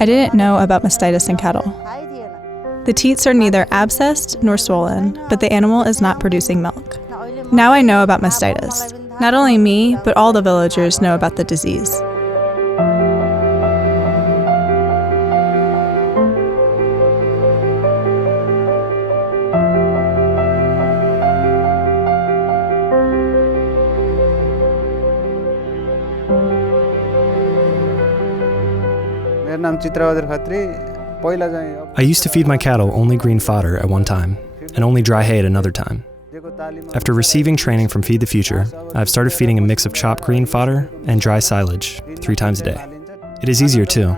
I didn't know about mastitis in cattle. The teats are neither abscessed nor swollen, but the animal is not producing milk. Now I know about mastitis. Not only me, but all the villagers know about the disease. I used to feed my cattle only green fodder at one time, and only dry hay at another time. After receiving training from Feed the Future, I've started feeding a mix of chopped green fodder and dry silage 3 times a day. It is easier too,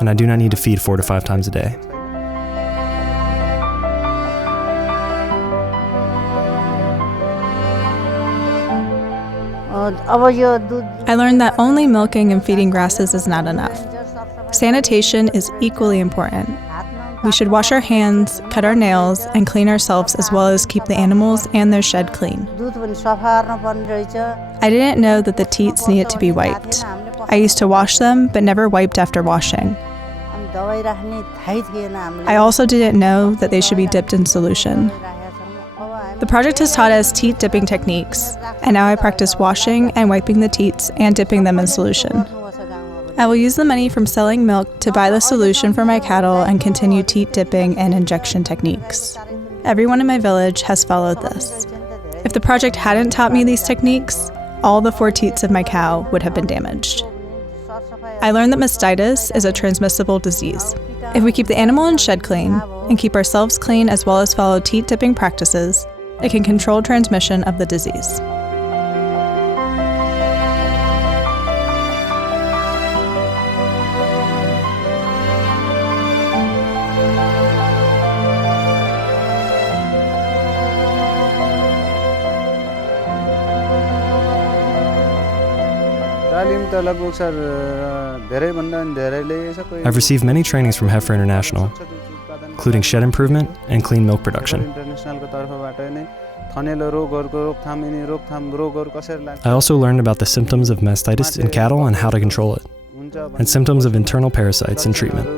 and I do not need to feed 4 to 5 times a day. I learned that only milking and feeding grasses is not enough. Sanitation is equally important. We should wash our hands, cut our nails, and clean ourselves as well as keep the animals and their shed clean. I didn't know that the teats needed to be wiped. I used to wash them, but never wiped after washing. I also didn't know that they should be dipped in solution. The project has taught us teat dipping techniques, and now I practice washing and wiping the teats and dipping them in solution. I will use the money from selling milk to buy the solution for my cattle and continue teat dipping and injection techniques. Everyone in my village has followed this. If the project hadn't taught me these techniques, all the 4 teats of my cow would have been damaged. I learned that mastitis is a transmissible disease. If we keep the animal and shed clean, and keep ourselves clean as well as follow teat dipping practices, it can control transmission of the disease. I've received many trainings from Heifer International, including shed improvement and clean milk production. I also learned about the symptoms of mastitis in cattle and how to control it, and symptoms of internal parasites and treatment.